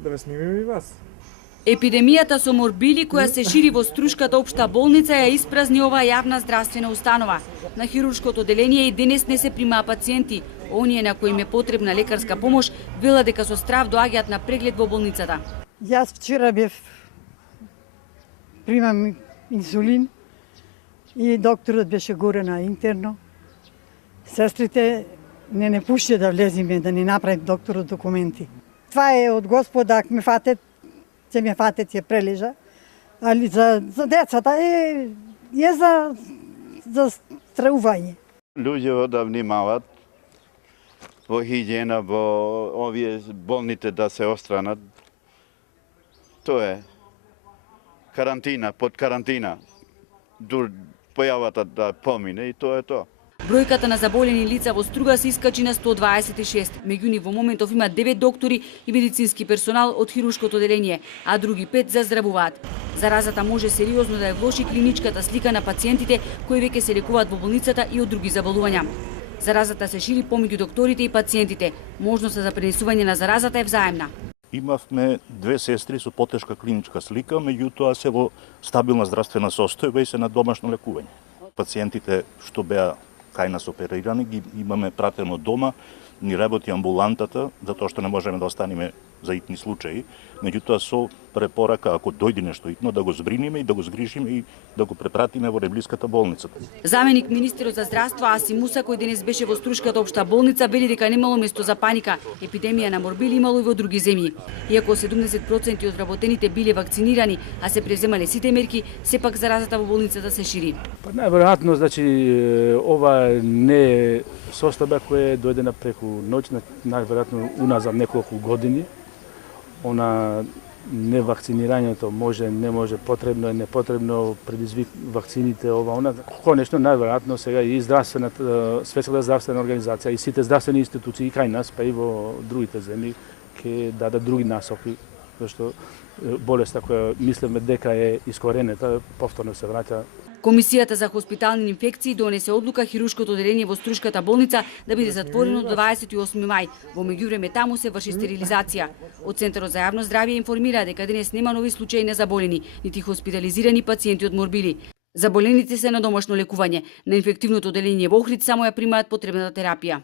Да ве снимиме и вас. Епидемијата со морбили која се шири во Струшката општа болница ја испразни оваа јавна здравствена установа. На хируршкото одделение и денес не се примаа пациенти. Оние на кои им е потребна лекарска помош велат дека со страв доаѓаат на преглед во болницата. Јас вчера примам инсулин и докторот беше горе на интерно. Сестрите не пуште да влезиме, да ни направи докторот документи. Това е од Господа, ако ме фатет, ќе ме фатет, ќе прележа. Али за децата е за страување. Луѓе да внимават во хигиена, во овие болните да се остранат. Тоа е карантина, под карантина. Дур појавата да помине и тоа е тоа. Бројката на заболени лица во Струга се искачи на 126. Меѓу нив во моментов има 9 доктори и медицински персонал од хируршкото одделение, а други 5 заздравуваат. Заразата може сериозно да ја влоши клиничката слика на пациентите кои веќе се лекуваат во болницата и од други заболувања. Заразата се шири помеѓу докторите и пациентите. Можноста за пренесување на заразата е взаемна. Имавме 2 сестри со потешка клиничка слика, меѓутоа се во стабилна здравствена состојба и се на домашно лекување. Пациентите што беа кај нас оперирани ги имаме пратено дома, ни работи амбулантата, затоа што не можеме да останеме за итни случаи, меѓутоа со препорака ако дојде нешто итно да го збриниме и да го згрижиме и да го препратиме во најблиската болница. Заменик министерот за здравство Аси Муса, кој денес беше во Струшката општа болница, вели дека немало место за паника. Епидемија на морбили имало и во други земји. Иако 70% од вработените биле вакцинирани, а се преземале сите мерки, сепак заразата во болницата се шири. Најверојатно, значи, ова не е состојба која дојде на преку ноќ, најверојатно уназад неколку години. Она невакцинирањето може, не може, потребно е, непотребно, предизвик вакцините, ова, она. Конечно, најверојатно сега и Светската здравствена организација и сите здравствени институции кај нас, па и во другите земји, ќе дадат други насоки, зашто болеста која мислиме дека е искоренета, повторно се враќа. Комисијата за хоспитални инфекции донесе одлука хируршкото одделение во Струшката болница да биде затворено до 28 мај. Во меѓувреме таму се врши стерилизација. Од Центарот за јавно здравје информира дека денес нема нови случаи на заболени, нити хоспитализирани пациенти од морбили. Заболените се на домашно лекување. На инфективното одделение во Охрид само ја примаат потребната терапија.